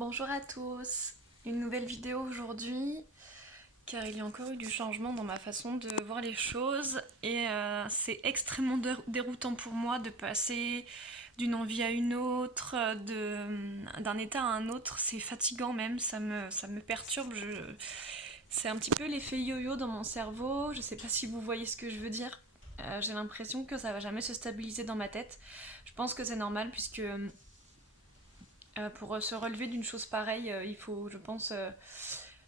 Bonjour à tous, une nouvelle vidéo aujourd'hui car il y a encore eu du changement dans ma façon de voir les choses et c'est extrêmement déroutant pour moi de passer d'une envie à une autre, d'un état à un autre, c'est fatigant même, ça me perturbe, c'est un petit peu l'effet yo-yo dans mon cerveau, je sais pas si vous voyez ce que je veux dire. J'ai l'impression que ça va jamais se stabiliser dans ma tête. Je pense que c'est normal puisque pour se relever d'une chose pareille, il faut, je pense,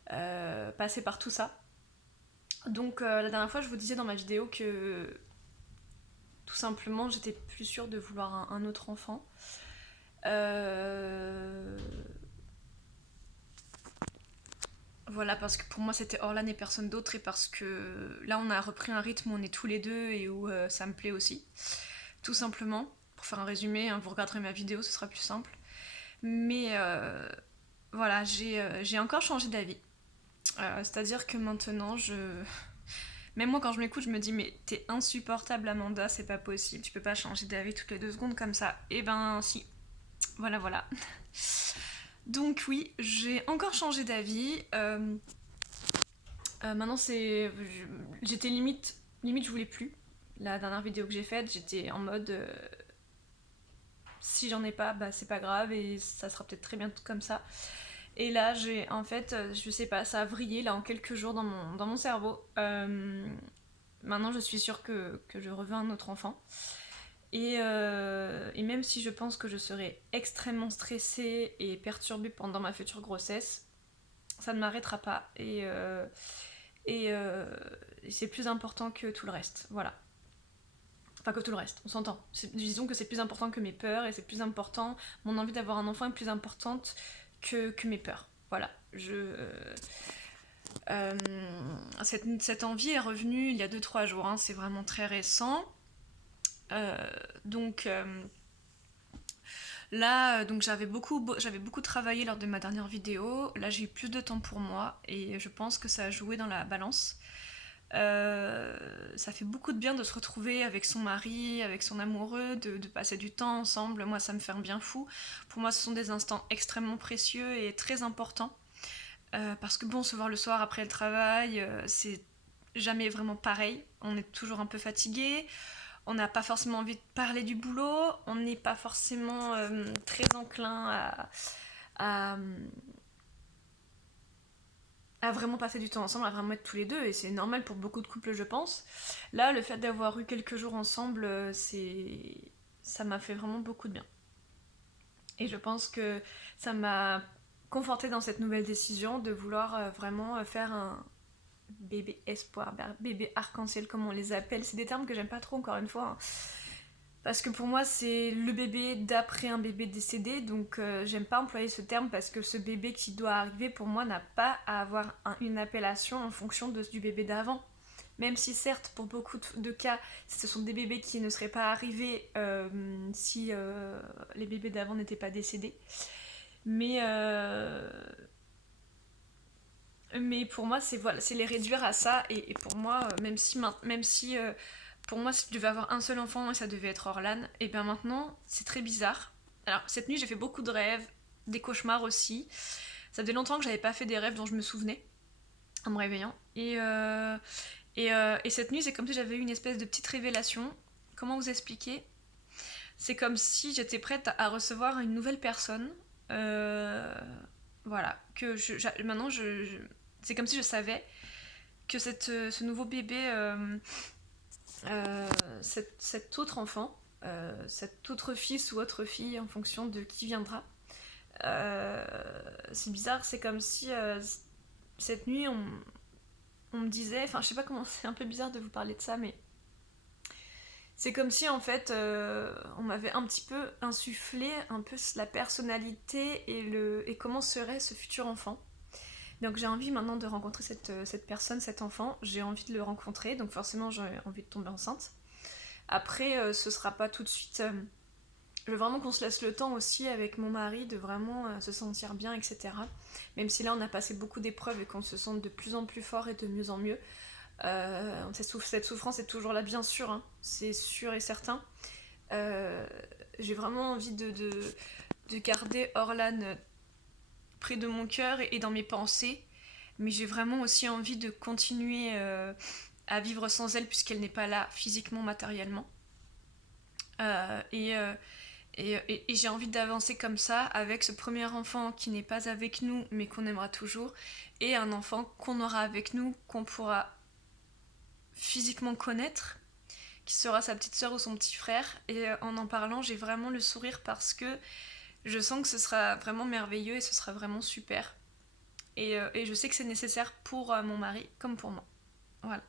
passer par tout ça. Donc la dernière fois, je vous disais dans ma vidéo que tout simplement, j'étais plus sûre de vouloir un autre enfant. Euh, Voilà, parce que pour moi, c'était Orlan et personne d'autre, et parce que là, on a repris un rythme où on est tous les deux et où ça me plaît aussi. Tout simplement, pour faire un résumé, hein, vous regarderez ma vidéo, ce sera plus simple. Mais voilà, j'ai encore changé d'avis. C'est-à-dire que maintenant, même moi, quand je m'écoute, je me dis, mais t'es insupportable, Amanda, c'est pas possible, tu peux pas changer d'avis toutes les 2 secondes comme ça. Eh ben, si. Voilà, voilà. Donc, oui, j'ai encore changé d'avis. Maintenant, c'est. J'étais limite. Limite, je voulais plus. La dernière vidéo que j'ai faite, j'étais en mode. Si j'en ai pas, bah c'est pas grave et ça sera peut-être très bien comme ça. Et là, j'ai en fait, je sais pas, ça a vrillé là en quelques jours dans mon cerveau. Maintenant, je suis sûre que je reveux un autre enfant. Et même si je pense que je serai extrêmement stressée et perturbée pendant ma future grossesse, ça ne m'arrêtera pas. Et c'est plus important que tout le reste. Voilà. Enfin, que tout le reste, on s'entend. Disons que c'est plus important que mes peurs et c'est plus important. Mon envie d'avoir un enfant est plus importante que mes peurs. Voilà. Cette envie est revenue il y a 2-3 jours, hein, c'est vraiment très récent. Euh, donc là, donc j'avais beaucoup travaillé lors de ma dernière vidéo. Là, j'ai eu plus de temps pour moi et je pense que ça a joué dans la balance. Ça fait beaucoup de bien de se retrouver avec son mari, avec son amoureux, de passer du temps ensemble. Moi, ça me fait un bien fou. Pour moi, ce sont des instants extrêmement précieux et très importants. Parce que bon, se voir le soir après le travail, c'est jamais vraiment pareil. On est toujours un peu fatigué. On n'a pas forcément envie de parler du boulot. On n'est pas forcément très enclin à, à vraiment passer du temps ensemble, à vraiment être tous les deux, et c'est normal pour beaucoup de couples, je pense. Là, le fait d'avoir eu quelques jours ensemble, ça m'a fait vraiment beaucoup de bien. Et je pense que ça m'a conforté dans cette nouvelle décision de vouloir vraiment faire un bébé espoir, bébé arc-en-ciel comme on les appelle. C'est des termes que j'aime pas trop, encore une fois, hein. Parce que pour moi, c'est le bébé d'après un bébé décédé, donc j'aime pas employer ce terme parce que ce bébé qui doit arriver, pour moi, n'a pas à avoir une appellation en fonction du bébé d'avant. Même si certes, pour beaucoup de cas, ce sont des bébés qui ne seraient pas arrivés si les bébés d'avant n'étaient pas décédés. Mais, mais pour moi, c'est voilà, c'est les réduire à ça. Et pour moi, même si pour moi, si je devais avoir un seul enfant et ça devait être Orlan, et bien maintenant, c'est très bizarre. Alors, cette nuit, j'ai fait beaucoup de rêves, des cauchemars aussi. Ça faisait longtemps que j'avais pas fait des rêves dont je me souvenais en me réveillant. Et cette nuit, c'est comme si j'avais eu une espèce de petite révélation. Comment vous expliquer? C'est comme si j'étais prête à recevoir une nouvelle personne. Euh, voilà. Maintenant, c'est comme si je savais que ce nouveau bébé, euh, cet autre enfant, cet autre fils ou autre fille en fonction de qui viendra, euh, c'est bizarre, c'est comme si cette nuit on me disait, enfin je sais pas comment, c'est un peu bizarre de vous parler de ça, mais c'est comme si en fait on m'avait un petit peu insufflé un peu la personnalité et comment serait ce futur enfant. Donc j'ai envie maintenant de rencontrer cette personne, cet enfant, j'ai envie de le rencontrer, donc forcément j'ai envie de tomber enceinte. Après, ce sera pas tout de suite. Je veux vraiment qu'on se laisse le temps aussi avec mon mari de vraiment se sentir bien, etc. Même si là on a passé beaucoup d'épreuves et qu'on se sente de plus en plus fort et de mieux en mieux. Cette souffrance est toujours là, bien sûr, hein, c'est sûr et certain. Euh, j'ai vraiment envie de garder Orlan près de mon cœur et dans mes pensées, mais j'ai vraiment aussi envie de continuer à vivre sans elle puisqu'elle n'est pas là physiquement, matériellement. Euh, et, euh, et j'ai envie d'avancer comme ça avec ce premier enfant qui n'est pas avec nous mais qu'on aimera toujours et un enfant qu'on aura avec nous, qu'on pourra physiquement connaître, qui sera sa petite sœur ou son petit frère. Et en parlant, j'ai vraiment le sourire parce que je sens que ce sera vraiment merveilleux et ce sera vraiment super. Et je sais que c'est nécessaire pour mon mari comme pour moi. Voilà.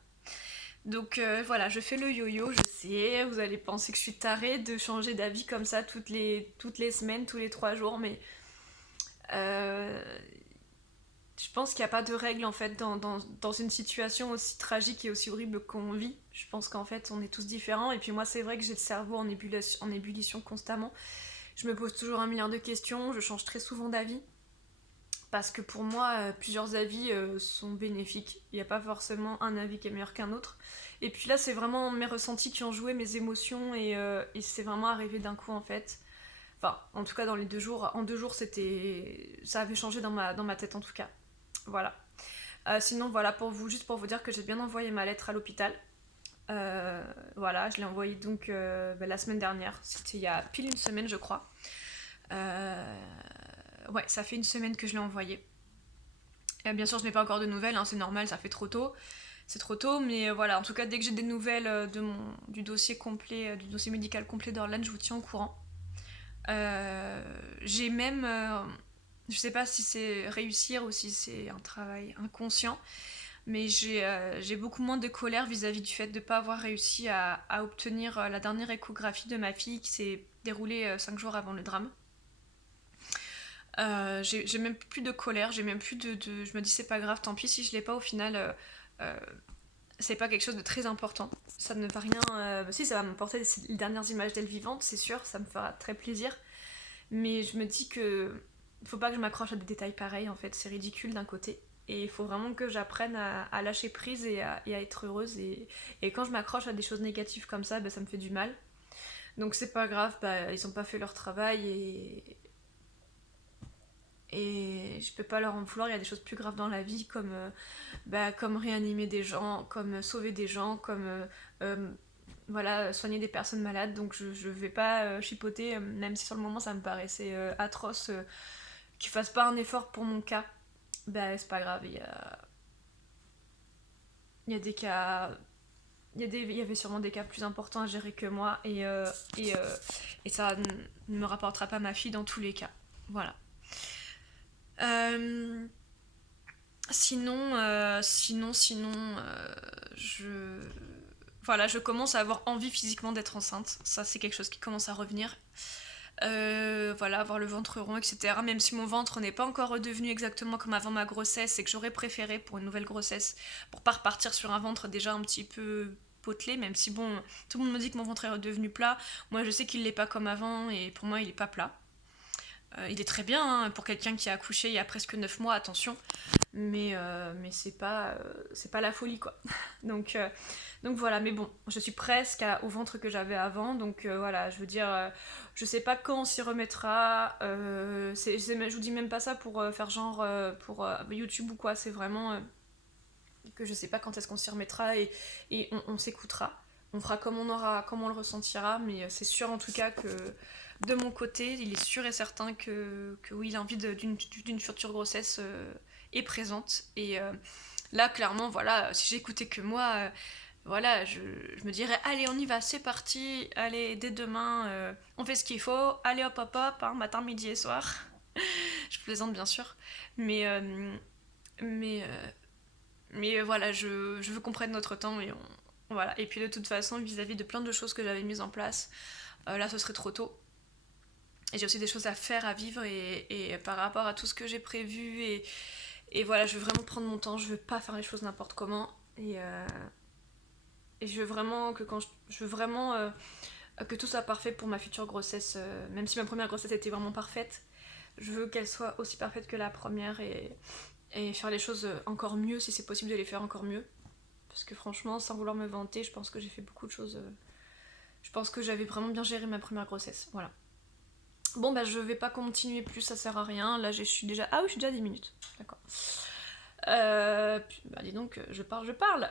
Donc voilà, je fais le yo-yo, je sais, vous allez penser que je suis tarée de changer d'avis comme ça toutes les semaines, tous les 3 jours, mais euh, je pense qu'il n'y a pas de règle en fait dans une situation aussi tragique et aussi horrible qu'on vit. Je pense qu'en fait on est tous différents et puis moi c'est vrai que j'ai le cerveau en ébullition constamment. Je me pose toujours un milliard de questions, je change très souvent d'avis parce que pour moi plusieurs avis sont bénéfiques. Il n'y a pas forcément un avis qui est meilleur qu'un autre. Et puis là c'est vraiment mes ressentis qui ont joué, mes émotions et c'est vraiment arrivé d'un coup en fait. Enfin en tout cas dans les 2 jours, en 2 jours ça avait changé dans ma tête en tout cas. Voilà. Sinon, voilà, juste pour vous dire que j'ai bien envoyé ma lettre à l'hôpital. Voilà, je l'ai envoyée donc la semaine dernière. C'était il y a pile une semaine, je crois. Ouais, ça fait une semaine que je l'ai envoyée. Bien sûr, je n'ai pas encore de nouvelles, hein, c'est normal, ça fait trop tôt. C'est trop tôt, mais voilà, en tout cas, dès que j'ai des nouvelles du dossier complet, du dossier médical complet d'Orlan, je vous tiens au courant. J'ai même, je sais pas si c'est réussir ou si c'est un travail inconscient, mais j'ai beaucoup moins de colère vis-à-vis du fait de ne pas avoir réussi à obtenir la dernière échographie de ma fille qui s'est déroulée 5 jours avant le drame. J'ai même plus de colère, j'ai même plus je me dis c'est pas grave, tant pis si je l'ai pas au final. Euh, c'est pas quelque chose de très important. Ça ne va rien. Si, ça va m'apporter les dernières images d'elle vivante, c'est sûr, ça me fera très plaisir. Mais je me dis que faut pas que je m'accroche à des détails pareils en fait, c'est ridicule d'un côté. Et il faut vraiment que j'apprenne à lâcher prise et à être heureuse. Et quand je m'accroche à des choses négatives comme ça, bah, ça me fait du mal. Donc c'est pas grave, bah, ils ont pas fait leur travail et je peux pas leur en vouloir. Il y a des choses plus graves dans la vie comme réanimer des gens, comme sauver des gens, comme euh, voilà, soigner des personnes malades. Donc je vais pas chipoter, même si sur le moment ça me paraissait atroce qu'ils fassent pas un effort pour mon cas. Bah c'est pas grave, il y a des cas. Il y avait sûrement des cas plus importants à gérer que moi et, euh, et ça ne me rapportera pas ma fille dans tous les cas. Voilà. Euh, je... Voilà, je commence à avoir envie physiquement d'être enceinte. Ça, c'est quelque chose qui commence à revenir. Voilà, avoir le ventre rond, etc. Même si mon ventre n'est pas encore redevenu exactement comme avant ma grossesse et que j'aurais préféré pour une nouvelle grossesse, pour pas repartir sur un ventre déjà un petit peu potelé, même si bon, tout le monde me dit que mon ventre est redevenu plat. Moi, je sais qu'il l'est pas comme avant et pour moi, il est pas plat. Il est très bien hein, pour quelqu'un qui a accouché il y a presque 9 mois, attention. Mais c'est pas la folie quoi. donc, euh, donc voilà, mais bon, je suis presque au ventre que j'avais avant, donc voilà, je veux dire, je sais pas quand on s'y remettra. Je vous dis même pas ça pour faire genre pour YouTube ou quoi, c'est vraiment que je sais pas quand est-ce qu'on s'y remettra et on s'écoutera. On fera comme on le ressentira, mais c'est sûr en tout cas que de mon côté, il est sûr et certain que oui, l'envie d'une future grossesse est présente. Et là, clairement, voilà, si j'écoutais que moi, voilà, je me dirais, allez, on y va, c'est parti, allez, dès demain, on fait ce qu'il faut, allez, hop, hop, hop, hein, matin, midi et soir. Je plaisante, bien sûr. Mais, euh, mais, euh, mais voilà, je veux qu'on prenne notre temps et voilà. Et puis de toute façon, vis-à-vis de plein de choses que j'avais mises en place, là, ce serait trop tôt. Et j'ai aussi des choses à faire, à vivre et par rapport à tout ce que j'ai prévu et voilà, je veux vraiment prendre mon temps, je veux pas faire les choses n'importe comment et je veux vraiment je veux vraiment que tout soit parfait pour ma future grossesse, même si ma première grossesse était vraiment parfaite, je veux qu'elle soit aussi parfaite que la première et faire les choses encore mieux si c'est possible de les faire encore mieux. Parce que franchement, sans vouloir me vanter, je pense que j'ai fait beaucoup de choses. Je pense que j'avais vraiment bien géré ma première grossesse. Voilà. Bon bah je vais pas continuer plus, ça sert à rien. Là je suis déjà... Ah oui, je suis déjà à 10 minutes. D'accord. Bah dis donc, je parle.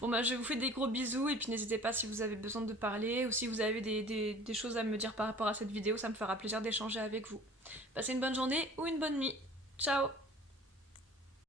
Bon bah je vous fais des gros bisous et puis n'hésitez pas si vous avez besoin de parler ou si vous avez des choses à me dire par rapport à cette vidéo, ça me fera plaisir d'échanger avec vous. Passez une bonne journée ou une bonne nuit. Ciao!